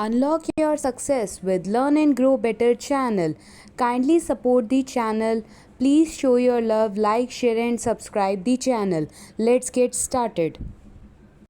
Unlock your success with Learn and Grow Better channel. Kindly support the channel. Please show your love, like, share and subscribe the channel. Let's get started.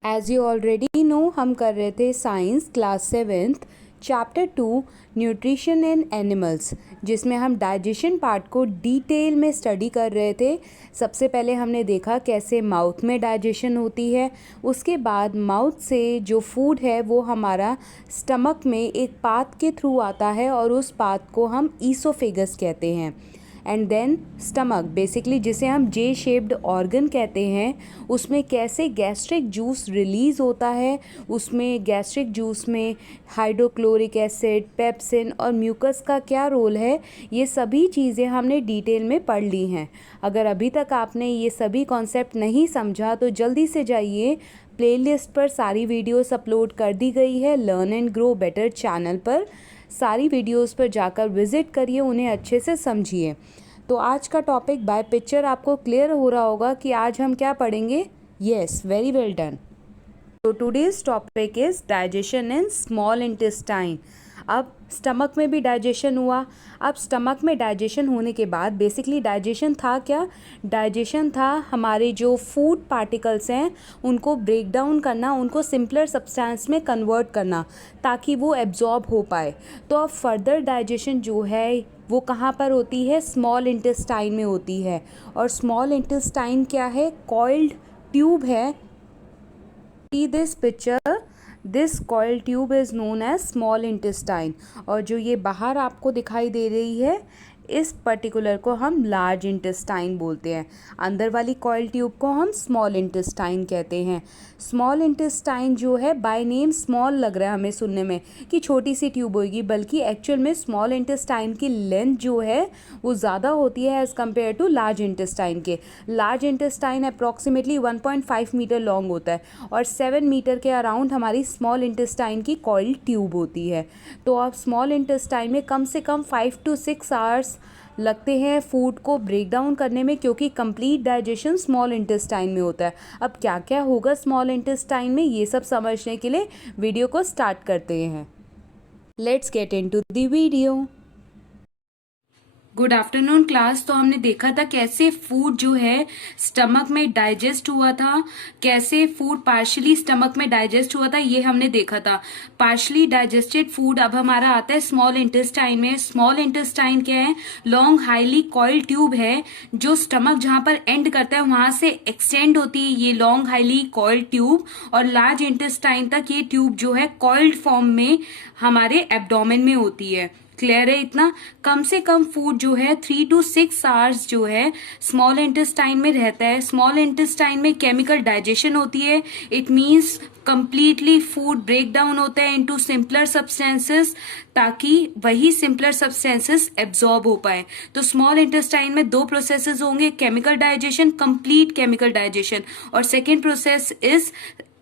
As you already know, हम कर रहे थे science class 7th chapter 2 nutrition in animals, जिसमें हम digestion part को detail में study कर रहे थे। सबसे पहले हमने देखा कैसे माउथ में डाइजेशन होती है, उसके बाद माउथ से जो फूड है वो हमारा स्टमक में एक पाथ के थ्रू आता है और उस पाथ को हम ईसोफेगस कहते हैं। एंड देन स्टमक बेसिकली जिसे हम जे शेप्ड ऑर्गन कहते हैं, उसमें कैसे गैस्ट्रिक जूस रिलीज़ होता है, उसमें गैस्ट्रिक जूस में हाइड्रोक्लोरिक एसिड, पेप्सिन और म्यूकस का क्या रोल है, ये सभी चीज़ें हमने डिटेल में पढ़ ली हैं। अगर अभी तक आपने ये सभी कॉन्सेप्ट नहीं समझा तो जल्दी से जाइए, प्लेलिस्ट पर सारी वीडियोस अपलोड कर दी गई है learn and grow better channel पर। सारी वीडियोस पर जाकर विज़िट करिए, उन्हें अच्छे से समझिए। तो आज का टॉपिक बाय पिक्चर आपको क्लियर हो रहा होगा कि आज हम क्या पढ़ेंगे। Yes, very well done. तो today's topic is digestion in small intestine. अब स्टमक में भी डाइजेशन हुआ। अब स्टमक में डाइजेशन होने के बाद बेसिकली डाइजेशन था क्या? डाइजेशन था हमारे जो फूड पार्टिकल्स हैं उनको ब्रेक डाउन करना, उनको सिंपलर सब्सटेंस में कन्वर्ट करना ताकि वो एब्जॉर्ब हो पाए। तो अब फर्दर डाइजेशन जो है वो कहाँ पर होती है? स्मॉल इंटेस्टाइन में होती है। और स्मॉल इंटेस्टाइन क्या है? कॉइल्ड ट्यूब है। See this picture, this coiled tube is known as small intestine। और जो ये बाहर आपको दिखाई दे रही है इस पर्टिकुलर को हम लार्ज इंटेस्टाइन बोलते हैं। अंदर वाली कॉइल ट्यूब को हम स्मॉल इंटेस्टाइन कहते हैं। स्मॉल इंटेस्टाइन जो है बाय नेम स्मॉल लग रहा है हमें सुनने में कि छोटी सी ट्यूब होगी, बल्कि एक्चुअल में स्मॉल इंटेस्टाइन की लेंथ जो है वो ज़्यादा होती है as compare to large intestine के। Large intestine approximately 1.5 metre long होता है और 7 मीटर के अराउंड हमारी स्मॉल इंटेस्टाइन की कॉइल ट्यूब होती है। तो अब स्मॉल इंटेस्टाइन में कम से कम 5 to 6 आवर्स लगते हैं फूड को ब्रेक डाउन करने में, क्योंकि कंप्लीट डाइजेशन स्मॉल इंटेस्टाइन में होता है। अब क्या क्या होगा स्मॉल इंटेस्टाइन में, ये सब समझने के लिए वीडियो को स्टार्ट करते हैं। Let's get into the video. Good afternoon class. तो हमने देखा था कैसे फूड जो है स्टमक में डाइजेस्ट हुआ था, कैसे फूड पार्शली स्टमक में डाइजेस्ट हुआ था, ये हमने देखा था। पार्शली डाइजेस्टेड फूड अब हमारा आता है स्मॉल इंटेस्टाइन में। स्मॉल इंटेस्टाइन क्या है? लॉन्ग हाईली कॉइल्ड ट्यूब है जो स्टमक जहां पर एंड करता है वहां से एक्सटेंड होती है ये लॉन्ग हाईली कॉइल्ड ट्यूब, और लार्ज इंटेस्टाइन तक ये ट्यूब जो है कॉइल्ड फॉर्म में हमारे एब्डोमेन में होती है। क्लियर है इतना? कम से कम फूड जो है 3 to 6 आवर्स जो है स्मॉल इंटेस्टाइन में रहता है। स्मॉल इंटेस्टाइन में केमिकल डाइजेशन होती है। It means completely food break down होता है इनटू सिंपलर सब्सटेंसेस ताकि वही सिंपलर सब्सटेंसेस एब्जॉर्ब हो पाए। तो स्मॉल इंटेस्टाइन में 2 प्रोसेसेस होंगे, chemical digestion, complete chemical digestion, और second process is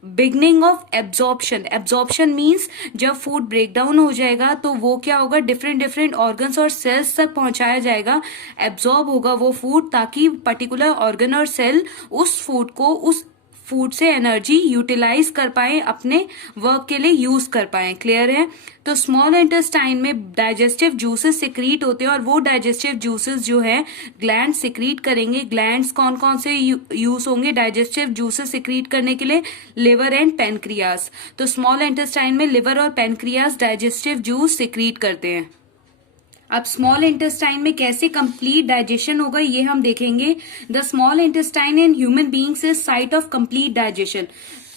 beginning of absorption. Absorption means जब फूड ब्रेक डाउन हो जाएगा तो वो क्या होगा, डिफरेंट ऑर्गन्स और सेल्स तक पहुंचाया जाएगा, एब्जॉर्ब होगा वो फूड ताकि पर्टिकुलर ऑर्गन और सेल उस फूड से एनर्जी यूटिलाइज कर पाए, अपने वर्क के लिए यूज कर पाए। क्लियर है? तो स्मॉल इंटेस्टाइन में डाइजेस्टिव जूसेस सिक्रीट होते हैं और वो डाइजेस्टिव जूसेस जो है ग्लैंड सिक्रीट करेंगे। ग्लैंड्स कौन कौन से यूज होंगे डाइजेस्टिव जूसेस सिक्रीट करने के लिए? Liver and pancreas. तो स्मॉल इंटेस्टाइन में लिवर और पेनक्रियास डाइजेस्टिव जूस सिक्रीट करते हैं। अब स्मॉल इंटेस्टाइन में कैसे कंप्लीट डाइजेशन होगा ये हम देखेंगे। The small intestine in human beings is site of complete digestion.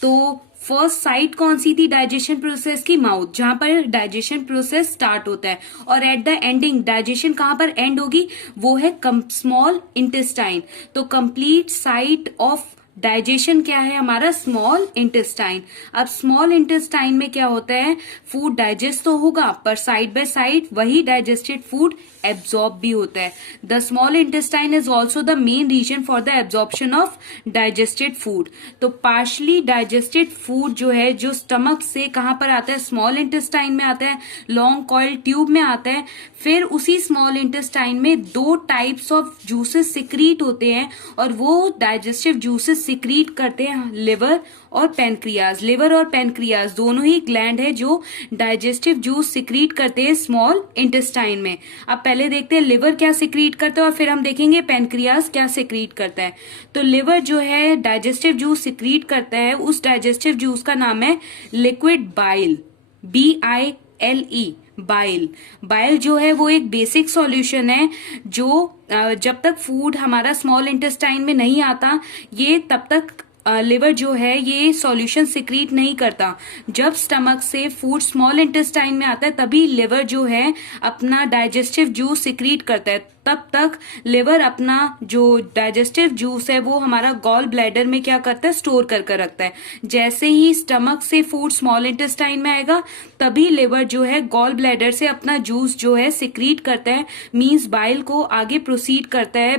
तो फर्स्ट साइट कौन सी थी डाइजेशन प्रोसेस की? माउथ, जहां पर डाइजेशन प्रोसेस स्टार्ट होता है। और एट द एंडिंग डाइजेशन कहां पर एंड होगी? वो है स्मॉल इंटेस्टाइन। तो कंप्लीट साइट ऑफ डाइजेशन क्या है हमारा? Small intestine. अब स्मॉल इंटेस्टाइन में क्या होता है? फूड डाइजेस्ट तो होगा पर साइड बाय साइड वही डाइजेस्टेड फूड एब्जॉर्ब भी होता है। The small intestine is also the main reason for the absorption of digested food. तो पार्शली डाइजेस्टेड फूड जो है जो स्टमक से कहां पर आता है? स्मॉल इंटेस्टाइन में आता है, लॉन्ग कॉइल ट्यूब में आता है। फिर उसी स्मॉल इंटेस्टाइन में 2 टाइप्स ऑफ जूसेस सिक्रीट होते हैं और वो डाइजेस्टिव जूसेस सिक्रीट करते हैं लिवर और पैनक्रियाज। लिवर और पैनक्रियाज दोनों ही ग्लैंड है जो डाइजेस्टिव जूस सिक्रीट करते हैं स्मॉल इंटेस्टाइन में। अब पहले देखते हैं लिवर क्या सिक्रीट करता है और फिर हम देखेंगे पैनक्रियाज क्या सिक्रीट करता है। तो लिवर जो है डाइजेस्टिव जूस सिक्रीट करता है, उस डाइजेस्टिव जूस का नाम है liquid bile, BILE, bile. Bile जो है वो एक बेसिक सॉल्यूशन है जो जब तक फूड हमारा स्मॉल इंटेस्टाइन में नहीं आता, ये तब तक लिवर जो है ये सॉल्यूशन सिक्रीट नहीं करता। जब स्टमक से फूड स्मॉल इंटेस्टाइन में आता है तभी लिवर जो है अपना डाइजेस्टिव जूस सिक्रीट करता है। तब तक लिवर अपना जो डाइजेस्टिव जूस है वो हमारा गॉल ब्लैडर में क्या करता है, स्टोर कर रखता है। जैसे ही स्टमक से फूड स्मॉल इंटेस्टाइन में आएगा तभी लिवर जो है गॉल ब्लैडर से अपना जूस जो है सिक्रीट करता है, मींस बाइल को आगे प्रोसीड करता है,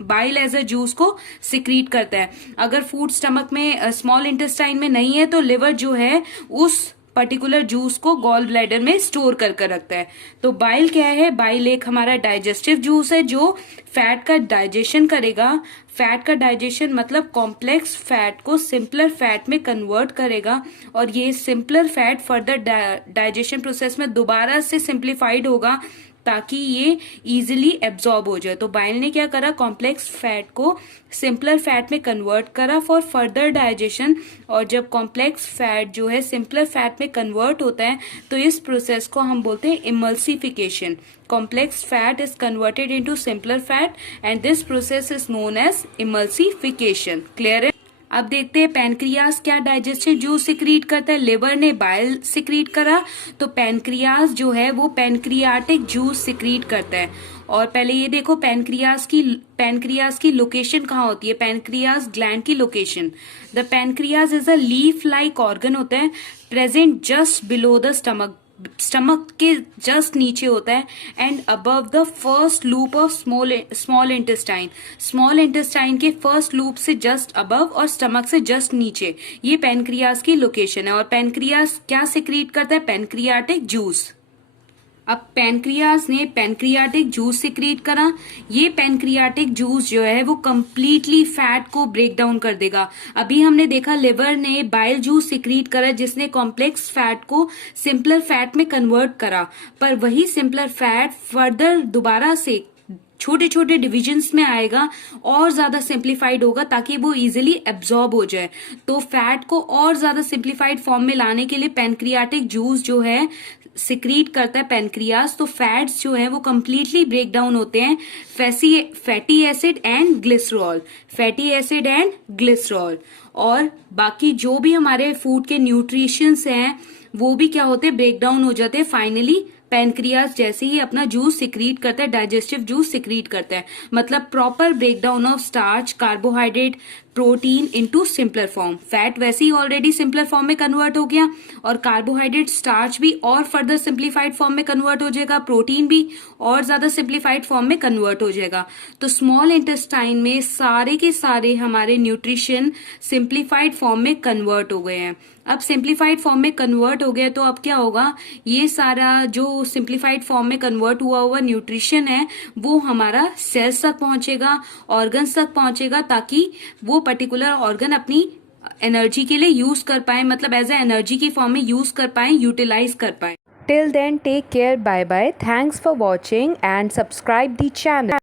बाइल एज अ जूस को सिक्रीट करता है। अगर फूड स्टमक में स्मॉल इंटेस्टाइन में नहीं है तो लिवर जो है उस पर्टिकुलर जूस को गॉल ब्लैडर में स्टोर कर रखता है। तो बाइल क्या है, बाइल एक हमारा डाइजेस्टिव जूस है जो फैट का डाइजेशन करेगा। फैट का डाइजेशन मतलब कॉम्प्लेक्स फैट को सिंपलर फैट में कन्वर्ट करेगा और ये simpler fat further digestion process में दोबारा से सिंप्लीफाइड होगा ताकि ये इजीली एब्जॉर्ब हो जाए। तो बाइल ने क्या करा, कॉम्प्लेक्स फैट को सिंपलर फैट में कन्वर्ट करा फॉर फर्दर डाइजेशन। और जब कॉम्प्लेक्स फैट जो है सिंपलर फैट में कन्वर्ट होता है तो इस प्रोसेस को हम बोलते हैं emulsification. Complex fat is converted into simpler fat and this process is known as emulsification. Clear है? अब देखते हैं पैनक्रियाज क्या डाइजेस्टिव जूस सिक्रीट करता है। लिवर ने बाइल सिक्रीट करा तो पैनक्रियाज जो है वो पैनक्रियाटिक जूस सिक्रीट करता है। और पहले ये देखो पैनक्रियाज की लोकेशन कहाँ होती है, पैनक्रियाज ग्लैंड की location. The pancreas is a leaf like organ होता है, present just below the stomach के जस्ट नीचे होता है and above the first loop of small intestine. Small intestine के फर्स्ट लूप से जस्ट अबव और स्टमक से जस्ट नीचे, ये पैनक्रियाज की लोकेशन है। और पैनक्रियाज क्या सिक्रीट करता है, पैनक्रियाटिक जूस। अब पैनक्रियाज ने पैनक्रियाटिक जूस सिक्रीट करा। ये पैनक्रियाटिक जूस जो है वो कंप्लीटली फैट को ब्रेक डाउन कर देगा। अभी हमने देखा लिवर ने बाइल जूस सिक्रीट करा जिसने कॉम्प्लेक्स फैट को सिंपलर फैट में कन्वर्ट करा, पर वही सिंपलर फैट फर्दर दोबारा से छोटे छोटे डिविजन्स में आएगा और ज्यादा सिंप्लीफाइड होगा ताकि वो इजीली एब्जॉर्ब हो जाए। तो फैट को और ज्यादा सिंप्लीफाइड फॉर्म में लाने के लिए पैनक्रियाटिक जूस जो है सिक्रीट करता है पैनक्रियाज। तो फैट्स जो है वो कंप्लीटली ब्रेक डाउन होते हैं फैटी एसिड एंड ग्लिसरॉल, और बाकी जो भी हमारे फूड के न्यूट्रिशंस हैं वो भी क्या होते हैं, ब्रेक डाउन हो जाते हैं। फाइनली पैनक्रियाज जैसे ही अपना जूस सिक्रीट करता है, डाइजेस्टिव जूस सिक्रीट करता है, मतलब proper breakdown of starch, carbohydrate, protein into simpler form. Fat वैसे ही ऑलरेडी सिंपलर फॉर्म में कन्वर्ट हो गया और कार्बोहाइड्रेट, स्टार्च भी और फर्दर सिंप्लीफाइड फॉर्म में कन्वर्ट हो जाएगा, प्रोटीन भी और ज्यादा सिंप्लीफाइड फॉर्म में कन्वर्ट हो जाएगा। तो स्मॉल इंटेस्टाइन में सारे के सारे हमारे न्यूट्रिशन सिंप्लीफाइड फॉर्म में कन्वर्ट हो गए हैं। अब सिंप्लीफाइड फॉर्म में कन्वर्ट हो गया तो अब क्या होगा, ये सारा जो सिंप्लीफाइड फॉर्म में कन्वर्ट हुआ न्यूट्रिशन है वो हमारा सेल्स तक पहुंचेगा, ऑर्गन्स तक पहुंचेगा, ताकि वो पर्टिकुलर ऑर्गन अपनी एनर्जी के लिए यूज कर पाए, मतलब एज ए एनर्जी की फॉर्म में यूज कर पाए, यूटिलाइज कर पाए। Till then, take care. Bye bye. Thanks for watching and subscribe the channel.